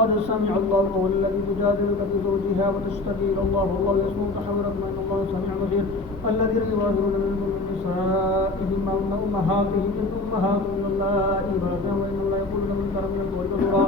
قد سمع الله قول التي تجادلك في زوجها وتشتكي إلى الله والله يسمع تحاوركما إن الله سميع بصير الذين يظاهرون منكم من نسائهم أن أمهاتهم إن أمهاتهم اللائي بلغن وإن الله يقول منكرا من القول كثيرا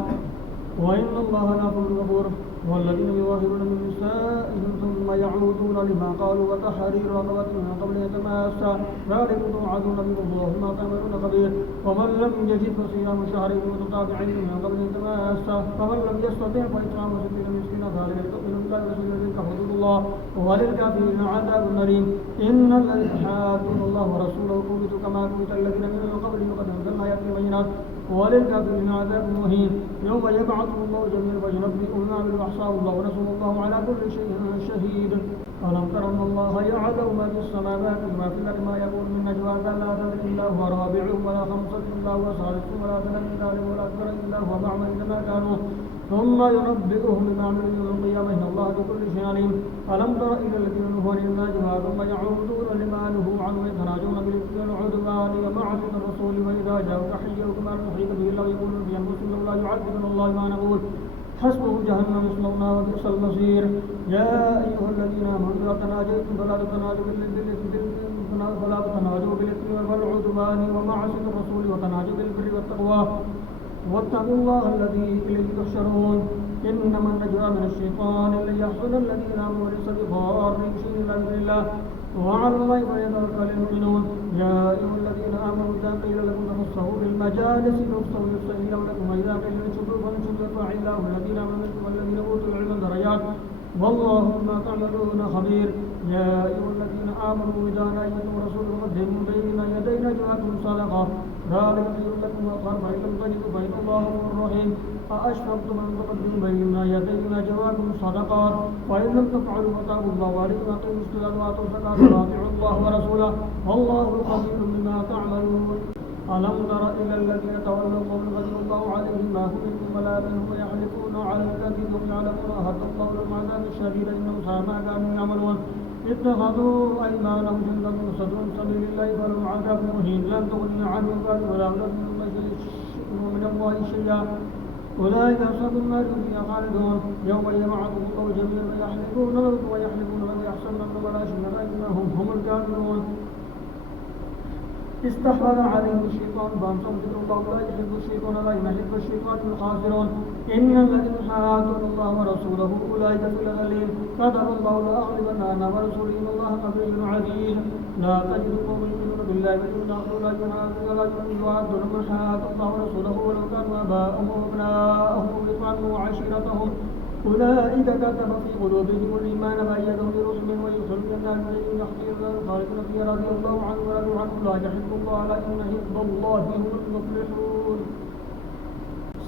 وإن الله لغفور غفور والذين يظاهرون من نسائهم ثم يعودون لما قالوا وتحرير رقبة من قبل يتماسا ذلك توعدون به والله ما تعملون خبير ومن لم يجد فصيام شهرين متتابعين من قبل يتماسا فمن لم يستطع فإطعام 60 مسكينا ذلك لتؤمنوا بالله ورسوله تلك حدود الله وللكافرين عذاب أليم إن الذين حادون الله ورسوله كبتوا كما كبت الذين من قبلهم قد أنزلنا آيات بينات وللكافرين عذاب مهين يوم يبعثهم الله جميعا فينبئهم بما عملوا أحصاه الله ونسوا الله على كل شيء شهيد ألم تر أن الله يعلم ما في السماوات وما في الأرض ما يكون من نجوى ثلاثة إلا هو رابعهم ولا خمسة إلا هو سادسهم ولا أدنى من ذلك ولا أكبر إلا هو معهم أينما كانوا ثم ينبئهم بما عملوا يوم القيامة إن الله بكل شيء عليم ألم تر إلى الذين نهوا عن النجوى ثم يعودون لما نهوا عنه يتناجون بالإثم والعدوان ومعصية الرسول وإذا جاءوك حيوك ما نحيط به الله يقولون في أنفسهم لولا يعذبنا الله ما نقول حسبه جهنم يصلونها وبئس المصير يا أيها الذين آمنوا إذا تناجيتم فلا تتناجوا بالإثم والعدوان ومعصية الرسول وتناجوا بالبر والتقوى واتقوا الله الذي إليه تحشرون إنما النجوى من الشيطان ليحزن الذين آمنوا وليس بضارهم شيء إلا بإذن الله وعلى الله فليتوكل المؤمنون يا أيها الذين آمنوا إذا قيل لكم تفسحوا في المجالس فافسحوا يفسح لكم وإذا قيل انشزوا فانشزوا يرفع الله الذين آمنوا منكم والذين أوتوا العلم درجات والله بما تعملون خبير يا أيها الذين آمنوا إذا ناجيتم رسولا فقدموا بين يدي نجواكم صدقة ذلك خير لكم وأطهر فإن لم تجدوا فإن الله غفور رحيم أأشفقتم أن تقدموا بين يدي نجواكم صدقات وإن لم تفعلوا فتابوا الله عليكم وأقيموا الصلاة وآتوا الزكاة وأطيعوا الله ورسوله والله خبير بما تعملون ألم تر إلى الذين تولوا قوما غضب الله عليهم ما هم منكم ولا منهم ويحلفون على الكذب وهم يعلمون أهد الله لهم عذابا شديدا إنهم ساء ما كانوا يعملون اتخذوا أيمانهم جنة صدوا عن سبيل الله فلهم عذاب مهين لن تغني عنهم ولا أولادهم من الله شيئا أولئك أصحاب النار هم فيها خالدون يوم يبعثهم الله جميعا فيحلفون له ويحلفون له ويحسبون أنهم لا يشركون إنهم هم الكافرون استحوذ عليهم الشيطان فأنسهم ذكر الله لا يحب الشيطان لا يحب الشيطان الخاسرون إن الذين حادون الله ورسوله أولئك في الأذلين كتب الله لأغلبن أنا ورسولي إن الله قوي عزيز لا تجد قوما يؤمنون بالله واليوم الآخر ولا يحادون من حاد الله ورسوله ولو كانوا آباءهم وأبناءهم وإخوانهم وعشيرتهم أولئك كتب في قلوبهم الإيمان وأيدهم برسل ويدخلون النار عليهم يحصيون خالدين فيها رضي الله عنه ورضوا عنه لا يحب الله على إن حزب الله هم المفلحون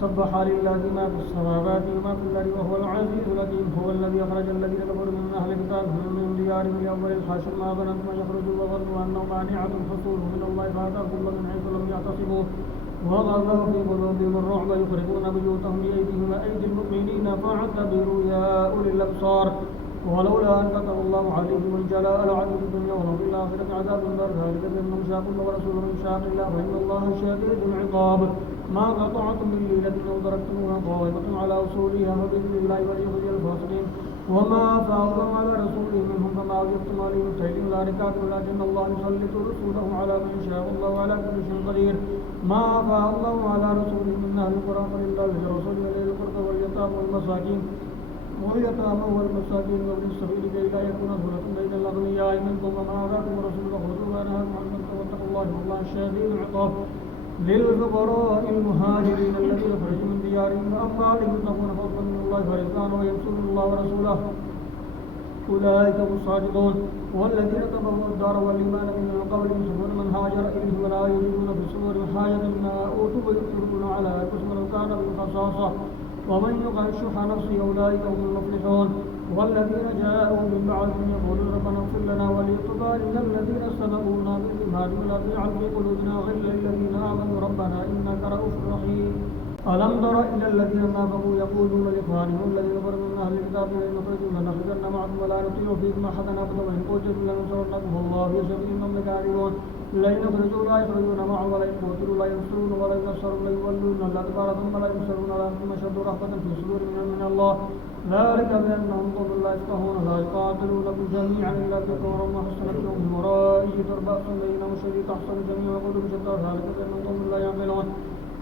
سبح لله ما في السماوات وما في الأرض وهو العزيز الحكيم هو الذي أخرج الذين كفروا من أهل الكتاب من ديارهم لأول الحشر ما ظننتم أن يخرجوا وظنوا أنهم مانعة حصولهم من الله فأتاهم الله من حيث لم يحتسبوا وغلظوا في قلوبهم الرعب يخربون بيوتهم بأيديهم وأيدي المؤمنين فاعتبروا يا أولي الأبصار ولولا أن كتب الله عليهم الجلاء لعنوا في الدنيا ولهم في الآخرة عذاب النار ذلك بأنهم شاقوا الله ورسوله من شاق الله فإن الله شديد العقاب ما قطعتم من ليلة أو تركتموها قائمة على أصولها فبإذن الله وليخزي الفاسقين وما أفاء الله على رسوله منهم فما وجدتم عليه من خير لا ركاب ولكن الله يسلط رسوله على من يشاء والله على كل شيء قدير ما أفاء الله على رسوله من أهل القرى فلله ولرسوله ولذي القربى واليتامى والمساكين وابن السبيل كي لا يكون ظلة بين الأغنياء منكم وما آتاكم الرسول فخذوه ونهاكم عنه واتقوا الله والله شديد العقاب للفقراء المهاجرين الذين خرجوا من ديارهم وأموالهم يبتغون فضلا من الله ورضوانه وينصرون الله ورسوله أولئك هم الصادقون والذين تبوأوا الدار والإيمان من قبلهم يحبون من هاجر إليه ولا يجدون في صدورهم حاجة مما أوتوا ويؤثرون على أنفسهم ولو كان بهم خصاصة ومن يوق شح نفسه أولئك هم المفلحون والذين جاءوا من بعدهم يقولون ربنا اغفر لنا ولإخواننا الذين سبقونا بالإيمان ولا تجعل في قلوبنا غلا للذين آمنوا ربنا إنك رؤوف رحيم ألم تر إلى الذين نافقوا يقولون لإخوانهم الذين كفروا من أهل الكتاب لئن أخرجوا لنخرجن معكم ولا نطيع فيكم أحدا أبدا وإن قتلوا لننصرنكم والله يشهد إنهم لكاذبون لئن أخرجوا لا يخرجون معه ولئن قتلوا لا ينصرون ولا ينصرون ليولون الأدبار ثم لا ينصرون على أنفسهم أشد رهبة في صدورهم من الله ذلك بأنهم قوم لا يفقهون لا يقاتلونكم جميعا إلا بقوم وحسنت لهم من ورائه تربأس بينهم شديد تحصل جميعا وقلوب شتى ذلك بأنهم قوم لا يعقلون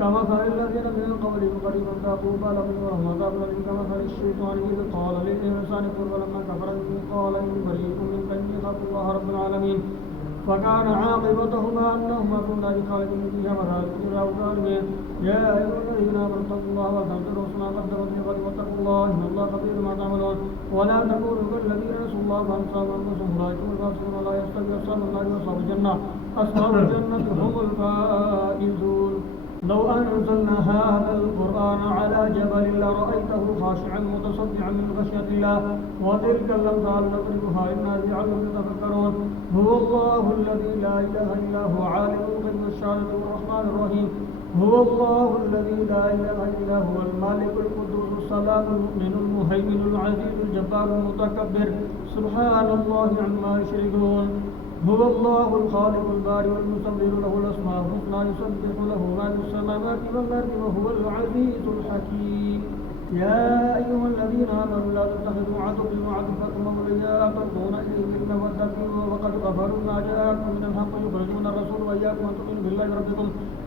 كمثل الذين من قبلهم قريبا ذاقوا بالهم ولهم عذاب أليم كمثل الشيطان إذ قال للإنسان كفر فلما كفر قال إني بريء منك إني أخاف الله رب العالمين فكان عاقبتهما أنهما في النار خالدين فيها وذلك جزاء الظالمين يا أيها الذين آمنوا اتقوا الله ولتنظر نفس ما قدمت لغد واتقوا الله إن الله خبير بما تعملون ولا تكونوا كالذين نسوا الله فأنساهم أنفسهم أولئك هم الفاسقون ولا يستوي أصحاب النار وأصحاب الجنة أصحاب الجنة هم الفائزون لو أنزلنا هذا القرآن على جبل لرأيته خاشعا متصدعا من خشية الله وتلك الأمثال نضربها للناس لعلهم يتفكرون هو الله الذي لا إله إلا هو عالم الغيب والشهادة الرحمن الرحيم هو الله الذي لا إله إلا هو المالك القدوس السلام المؤمن المهيمن العزيز الجبار المتكبر سبحان الله عما يشركون هو الله الخالق البارئ المصور له الأسماء الحسنى يسبح له ما في السماوات والأرض وهو العزيز الحكيم يا أيها الذين آمنوا لا تتخذوا عدوي وعدوكم أولياء تلقون إليهم بالمودة وقد كفروا ما جاءكم من الحق يخرجون الرسول وإياكم أن تؤمنوا بالله ربكم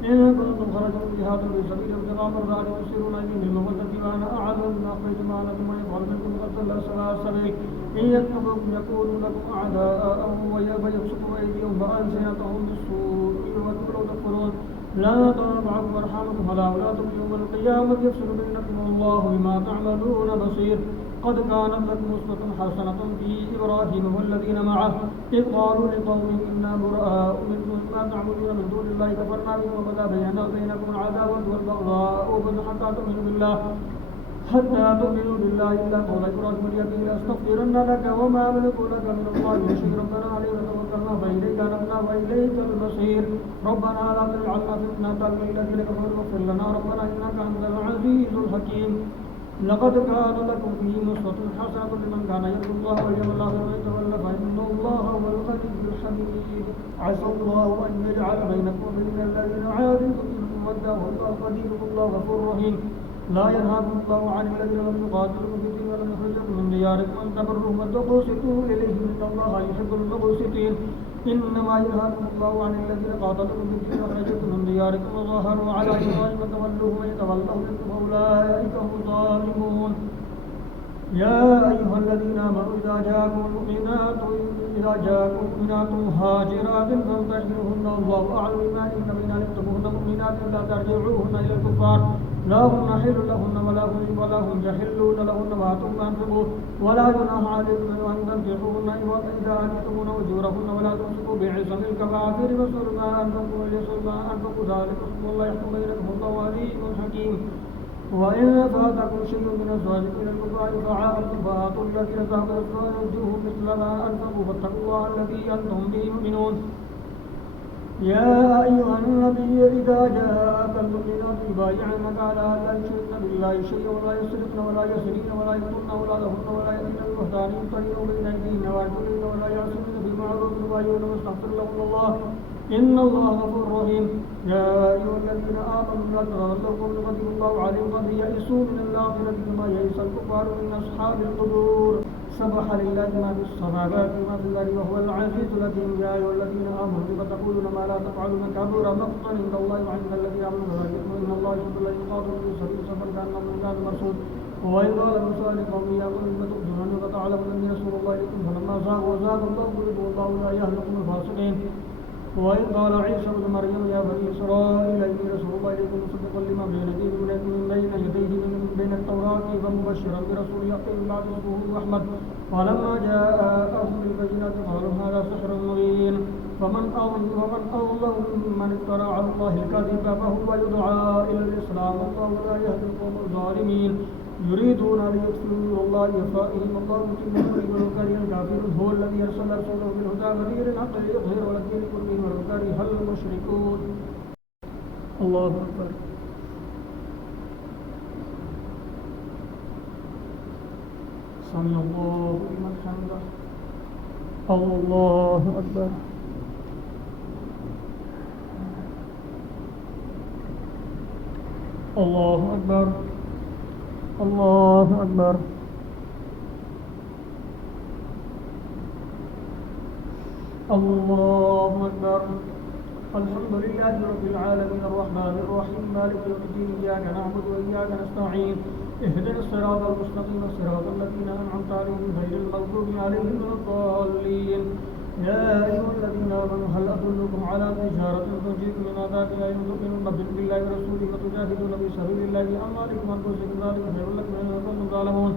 إن كنتم خرجتم جهادا في سبيل ابتغاء مرضات تسيرون إليهم بالمودة وأنا أعلم بما أخرجتم عنكم ويفعل منكم قد ضل سواء السبيل إن يكتبوكم يكونوا لكم أعداء ويبسطوا أيديهم وألسنتهم بالسوء وتولوا تكفرون لا تنفعكم أرحامكم ولا أولادكم يوم القيامة يفصل بينكم والله بما تعملون بصير قد كانت لكم أسوة حسنة في إبراهيم والذين معه إذ قالوا لقومهم إنا براء منكم مما تعبدون من دون الله كفرنا بكم وبدا بينكم العداوة والبغضاء حتى تؤمنوا بالله إلا قول إبراهيم اليقين لأستغفرن لك وما أملك لك من الله من شيء ربنا عليك توكلنا فإليك نبنا وإليك المصير ربنا لا تجعلنا فتنة للذين كفروا واغفر لنا ربنا إنك أنت العزيز الحكيم لقد كان لكم فيهم أسوة حسنة لمن كان يرجو الله واليوم الآخر ويتولى فإن الله هو الغني الحميد عسى الله أن يجعل بينكم وبين الذين عادوا منهم مودة والله قدير الله غفور رحيم لا ينهاكم الله عن الذين لم يقاتلوكم في الدين ولم يخرجوكم من دياركم أن تبروهم وتقسطوا إليهم إن الله يحب المقسطين إنما ينهاكم الله عن الذين قاتلوكم في الدين وأخرجوكم من دياركم وظاهروا على إخراجكم وتولوهم ويتولوا منكم أولئك هم الظالمون يا أيها الذين آمنوا إذا جاءكم المؤمنات مهاجرات فامتحنوهن والله أعلم بإيمانهن فإن علمتموهن مؤمنات لا ترجعوهن إلى الكفار لا هم حل لهن ولا هم يحلون لهن وآتوهن ما أنفقوا ولا جناح عليكم أن تنكحوهن إذا آتيتموهن أجورهن ولا تمسكوا بعصم الكفافر واسألوا ما أنفقوا وليسألوا ما أنفقوا ذلك حكم الله يحكم بينكم والله عليم حكيم وإن فاتكم شيء من أزواجكم إلى الكفار فعاقبتم فآتوا الذين ذهبوا أزواجهم مثل ما أنفقوا فاتقوا الله الذي أنتم به مؤمنون يا أيها النبي إذا جاءك المؤمنات يبايعنك على أن لا يشركن بالله شيئا ولا يسرقن ولا يسرقن ولا يقتلن أولادهن ولا يأتين ببهتان يفترين بين أيديهن وأرجلهن ولا يعصين بالمعروف يبايعون واستغفر لهم الله إن الله غفور رحيم يا أيها الذين آمنوا لا تتولوا قوم غضب الله عليهم قد يئسوا من الآخرة كما يئس الكفار من أصحاب القبور سبح لله ما في السماوات وما في الأرض وهو العزيز الحكيم يا أيها الذين آمنوا لم تقولون ما لا تفعلون كبر مقتا عند الله وعند الذين آمنوا ويؤمنون إن الله يحب الذين يقاتلون في سبيله صفا كأنهم بنيان مرصوص وإذ قال موسى لقومه يا قوم لم تؤذونني وتعلمون أني رسول الله إليكم فلما زاغوا وزاغ الله قلوبهم والله لا يهدي القوم الفاسقين وإذ قال عيسى ابن مريم يا بني إسرائيل إني رسول الله إليكم مصدقا لما بين يديه من بين التوراة ومبشرا برسول يأتي من بعد اسمه أحمد فلما جاءهم بالبينات قالوا هذا سحر مبين فمن أظلم ممن افترى على الله الكذب فهو يدعى إلى الإسلام والله لا يهدي القوم الظالمين يريدون أن يطفئوا نور الله بأفواههم والله متم نوره ولو كره الكافرون هو الذي أرسل رسوله بالهدى ودين الحق ليظهره على الدين كله ولو كره المشركون الله أكبر سمع الله لمن حمده الله أكبر الله أكبر الله أكبر الله أكبر. الحمد لله رب العالمين الرحمن الرحيم مالك يوم الدين إياك نعبد وإياك نستعين اهدنا الصراط المستقيم صراط الذين أنعمت عليهم غير المغضوب عليهم ولا الضالين. يا أيها الذين آمنوا هل أدلكم على تجارة تنجيكم من عذاب أليم تؤمنون بالله ورسوله وتجاهدون في سبيل الله بأموالكم وأنفسكم ذلك خير لكم إن كنتم تعلمون.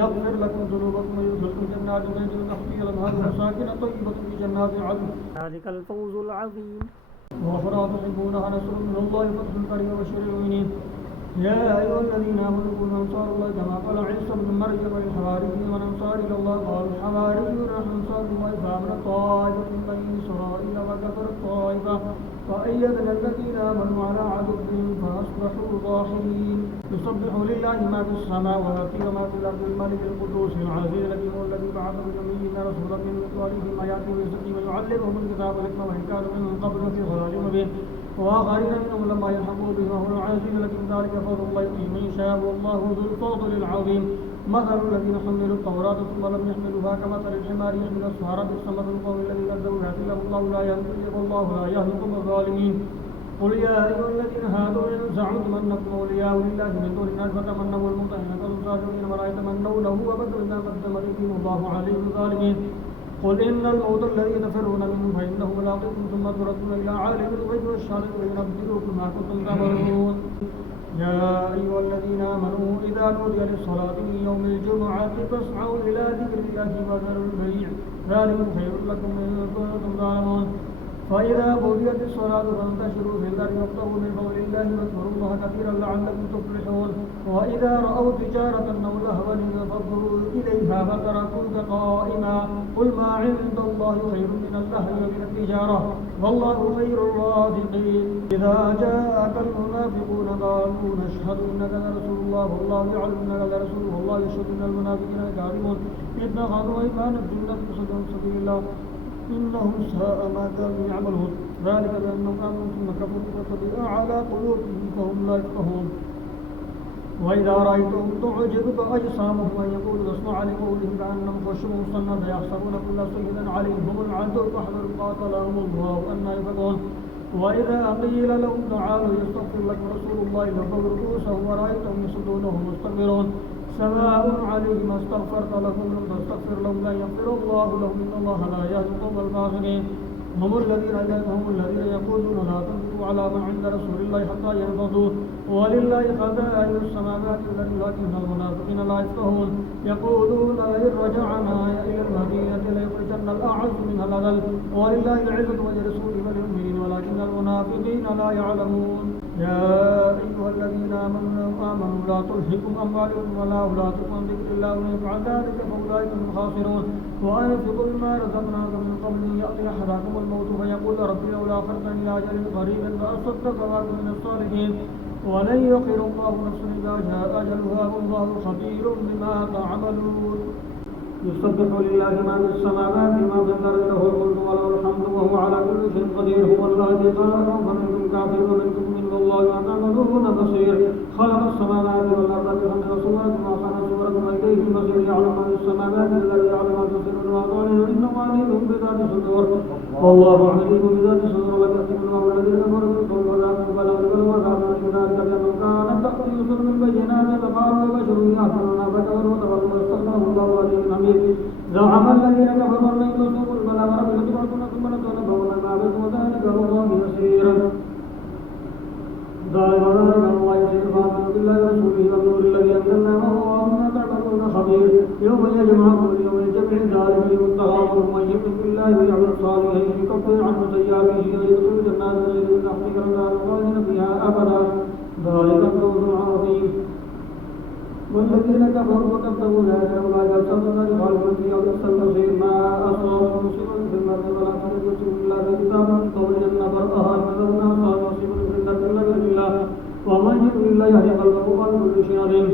يغفر لكم ذنوبكم ويدخلكم جنات تجري من تحتها الأنهار ومساكن طيبة في جنات عدن ذلك الفوز العظيم. وأخرى تحبونها نصر من الله وفتح قريب وبشر المؤمنين. يا أيها الذين آمنوا كونوا أنصار الله كما قال عيسى بن مريم للحواريين من أنصار إلى الله قال الحواريون نحن أنصار الله فآمن طائفة من بني إسرائيل وكفرت طائفة فأيدنا الذين آمنوا على عدوهم فأصبحوا ظاهرين. يسبح لله ما في السماوات وما في الأرض الملك القدوس العزيز الحكيم الذي بعث بالأميين رسولا من أموالهم آياته ويزكيهم ويعلمهم الكتاب والحكمة وإن كانوا من قبل في ضلال مبين وآخرين منهم لما يلحقوا بهم وهو العزيز الحكيم ذلك فضل الله يؤتيه من يشاء والله ذو الفضل العظيم. مثل الذين حملوا التوراة ثم لم يحملوها كمثل الحمار يحمل أسفارا بئس مثل القوم الذين كذبوا بآيات الله والله لا يهدي القوم الظالمين. قل يا أيها الذين هادوا إن زعمتم أنكم أولياء لله من دون الناس فتمنوا الموت إن كنتم صادقين ولا يتمنونه أبدا بما قدمت أيديهم والله عليم بالظالمين. قل إن الموت الذي تفرون منه فإنه ملاقيكم ثم تردون إلى عالم الغيب والشهادة وينبئكم ما كنتم تعملون. يا أيها الذين آمنوا إذا نودي للصلاة من يوم الجمعة فاسعوا إلى ذكر الله وذروا البيع ذلك خير لكم إن كنتم تعلمون. فإذا قضيت الصلاة فانتشروا في الأرض وابتغوا من فضل الله واذكروا الله كثيرا لعلكم تفلحون. وإذا رأوا تجارة أو لهوا انفضوا إليها فتركوك قائما قل ما عند الله خير من اللهو ومن التجارة والله خير الرازقين. إذا جاءك المنافقون قالوا نشهد إنك لرسول الله والله يعلم إنك لرسوله والله يشهد إن المنافقين كاذبون اتخذوا أيمانهم جنة صدوا عن سبيل الله إنهم ساء ما كانوا يعملون ذلك بأنهم آمنوا ثم كفروا فطبع على قلوبهم فهم لا يفقهون. وإذا رأيتهم تعجبك أجسامهم ويقول تصنع لقولهم كأنهم خشب مسندة يحسبون كل صيحة عليهم هم العدو فاحذروا قاتلهم الله أنى يفقهون. وإذا قيل لهم تعالوا يستغفر لكم رسول الله لووا رؤوسهم ورأيتهم يصدون وهم مستكبرون سواء عليهم استغفرت لهم لم تستغفر لهم لا يغفر الله لهم إن الله لا يهدي القوم الفاسقين. هم الذين يقولون لا تنفقوا على من عند رسول الله حتى ينفضوا ولله خزائن السماوات والأرض ولكن المنافقين لا يفقهون. يقولون لئن رجعنا إلى المدينة ليخرجن الأعز منها الأذل ولله العزة ولرسوله وللمؤمنين ولكن المنافقين لا يعلمون. يا أيها الذين آمنوا لا تلهكم أموالكم ولا أولادكم عن ذكر الله ومن يفعل ذلك فأولئك هم الخاسرون. وأنفقوا مما رزقناكم من قبل أن يأتي أحدكم الموت فيقول ربي لولا أخرتني إلى أجل قريب فأصدق وأكن من الصالحين ولن يؤخر الله نفسا إذا جاء أجلها والله خبير بما تعملون. يسبح لله ما في السماوات وما في الأرض له الملك وله الحمد وهو على كل شيء قدير. هو الذي خلق فمنكم كافر ومنكم من الله وما تعملون بصير. خلق السماوات والأرض بخمس صور وأحسن صوركم إليه المصير يعلم ما في السماوات والأرض يعلم ما تسرون وتعلنون إنه عليم بذات الصدور والله عليم بذات الصدور. ويأتيكم الله الذين كفروا بالقول وذاقوا بلاغ والعذاب من ذلك بأنهم كانت تأتي رسل بالبينات فقالوا بشر يأتوننا فكفروا وتولوا واستغناه الله عليهم حميد. زعم الذين كفروا أن يمسوا البلاغ ربكم ثم لتنبؤون ما بكم وذلك على الله يسير. ذلك على الله يسير. فآمنوا بالله ورسوله والنور الذي أنزلنا والله بما تعملون خبير. يوم يجمعكم ليوم الجمع ذلك يوم التغابن ومن يؤمن بالله ويعمل صالحا يكفر عنه سيئاته ويدخل جنات تجري من تحتها الأنهار خالدين فيها أبدا ذلك الفوز العظيم. والذين كفروا وكذبوا بآياتنا أولئك أصحاب النار خالدون فيها وبئس المصير. ما أصاب مصيبة في الأرض ولا في أنفسكم إلا في كتاب من قبل أن نبرأها إن ذرنا أصاب مصيبة في الأرض إلا بإذن الله ومن يؤمن بالله يهدي قلبه وقلب كل شيء عظيم.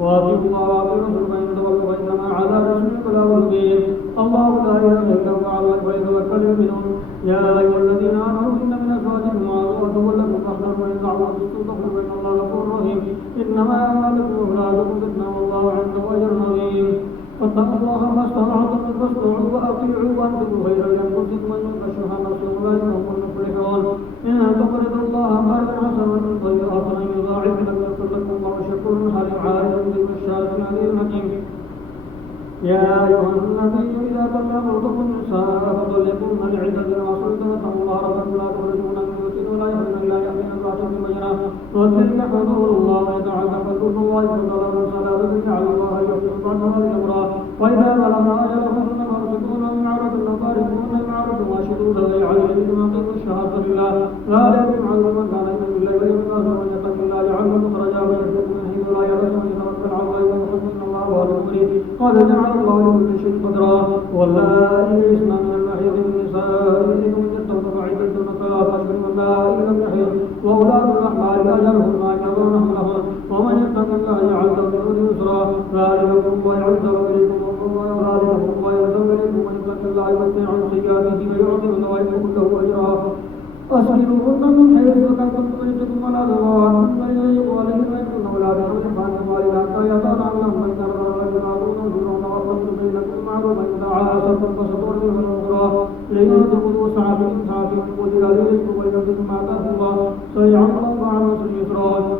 وأطيعوا الله وأطيعوا الرسول فإن تولوا فإنما على رسولنا البلاغ المبين. الله لا إله إلا هو على الله فليتوكل المؤمنون. يا أيها الذين آمنوا إن من أزواجكم وأزواجكم لكم فاحذروا وإن وقد استغفروا إن الله غفور رحيم إنما أموالكم وأولادكم فتنة والله عنده أجر عظيم فاتقوا الله ما استطعتم فاسمعوا وأطيعوا وأنفقوا خيرا لأنفسكم وإن يوق شح نفسه أولئك هم المفلحون إن تقرضوا الله قرضا حسنا طيبا يضاعف لكم ويغفر لكم الله شكور حليم عالم بالشافي عليم حكيم يا أيها النبي إذا طلقتم النساء فطلقوهن لعدتهن وأصلحن فاتقوا الله ربكم لا تخرجون من بيوتكم ولا يخرجن إلا يأتين بفاحشة مبينة وتلك حدود الله ويتعدى حدود الله فإذا من صلاة فجعل الله يحكم بعد ذلك أمرا وإذا بلغ أجلهن فارزقوهن بمعروف وفارقوهن بمعروف وأشهدوا ذوي عدل منكم وأقيموا الشهادة لله ذلك بمعروف من كان يؤمن بالله واليوم الآخر ومن يتق الله يجعل له مخرجا ويرزقه من حيث لا يحتسب ويتوكل على الله ويحسن إن الله هو الغني قد جعل الله لكل شيء قدرا واللائي يئسن من المحيض من نسائكم إن ارتبتم فعدتهن 3 أشهر واللائي لم يحضن وأولاد الأحمال أجلهن أن يضعن حملهن ومن يتق الله يجعل له من أمره يسرا ذلكم ويعز إليكم وذلكم ويعز إليكم ومن يتق الله يمتع عن سيئاته ويعظم ثوابكم له أجرا أسكنوهن من حيث سكنتم من وجدكم ولا ضوابط إليكم عليهن إن كن أولاد حمل فأنتم حتى يضعن عنهم من ترضون لكم معروف نزورون وأقسمتم بينكم معروفا إذا عاصرتم فسترضي من أخرى لينفق ذو سعة من سعته وقدر عليكم ولينفق ما آتاه الله سيجعل الله مع العسر يسرا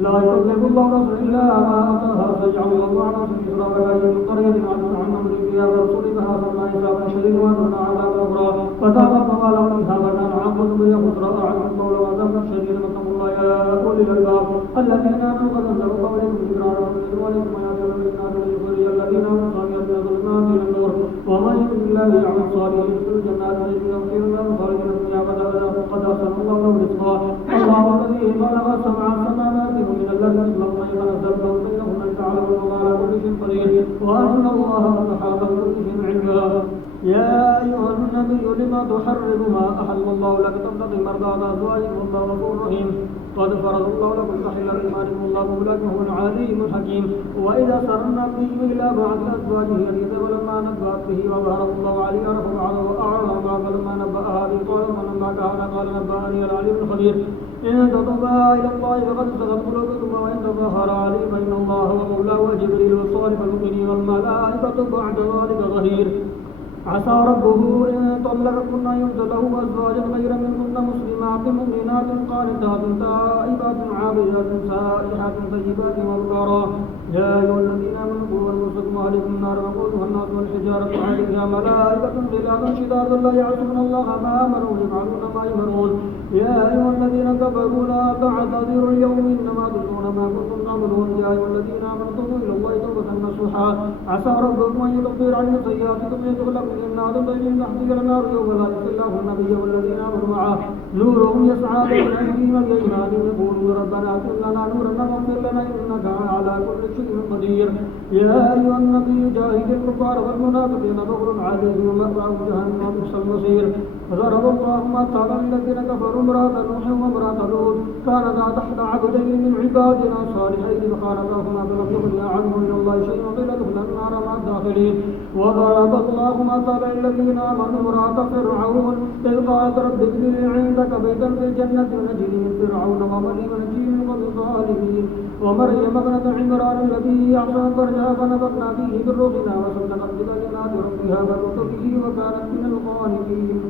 لا يكلف الله نفسا إلا ما آتاها سيجعل الله مع العسر يسرا وكأين من قرية عتت عن أمر فيها ورسولها فأخذنا حسابا شديدا وأنزلنا عذابا أخرى فذاقت وبال أمرها فكان عاقبة بها خسرا أعد القول وعذابا شديدا واتقوا الله يا أولي الألباب الذين آمنوا قد أنزلوا قولكم ذكرا ربكم ولكم ويأتون بالنار ليخرج الذين آمنوا صالحات من الظلمات إلى النور ومن يؤمن بالله يعمل صالحا يدخل الجنات تجري من تحتها الأنهار خالدين فيها قد أحسن الله له رزقا الله الذي خلق 7 سماوات ومن الذي خلقنا يتنزل الأمر بينهن لتعلموا الله على كل شيء قدير وأن الله قد أحاط بكل شيء علما يا أيها النبي لما تحرم ما أحل الله لك تبتغي مرضات أزواجك والله غفور رحيم قد فرض الله لكم تحل أيمانكم والله مولاكم هو العليم الحكيم وإذا سر النبي إلى بعض أزواجه حديثا ولما نبأت به وظهره الله عليه رفعه وأعرض عنه فلما نبأها به قال من نبأك قال نبأني العليم الخبير إن تتوبا إلى الله فقد سغت قلوبكم وإن تظاهرا عليه فإن الله هو مولاه وجبريل وصالح المؤمنين والملائكة بعد ذلك ظهير عسى ربه إن طلقكن أن يبدله أزواجا خيرا منكن مسلمات مؤمنات قانتات تائبات عابدات سائحات طيبات وأبكارا يا أيها الذين آمنوا قوا أنفسكم وأهليكم نارا وقودها الناس والحجارة عليها ملائكة غلاظ شداد لا يعصون الله ما أمروا ويفعلون ما يؤمرون يا أيها الذين كفروا لا تعتذروا اليوم إنما تجزون ما كنتم تعملون يا أيها الذين آمنوا توبوا إلى الله توبة نصوحا عسى ربكم أن يكفر عنكم سيئاتكم ويدخل لكم جنات تجري من تحتها الأنهار يوم لا يخزي الله النبي والذين آمنوا معه نورهم يسعى بين أيديهم وبأيمانهم يقولون ربنا اغفر لنا نورنا واغفر لنا إنك على كل شيء قدير يا أيها النبي جاهد الكفار والمنافقين واغلظ عليهم ومأواهم جهنم وبئس المصير فضرب الله مثلا للذين كفروا امرأة نوح وامرأة لوط كانتا تحت عبدين من عبادنا صالحين فخانتاهما فلم يغنيا عنهم من الله شيئا وقيل ادخلا النار مع الداخلين وضرب الله مثلا الذين آمنوا امرأة فرعون إذ قالت رب ابن لي عندك بيتا في الجنة ونجني من فرعون ومن ونجني من قوم الظالمين ومريم ابنة عمران التي أحصنت فرجها فنفخنا فيه من روحنا وصدقت بكلمات ربها فكفرت به وكانت من القانتين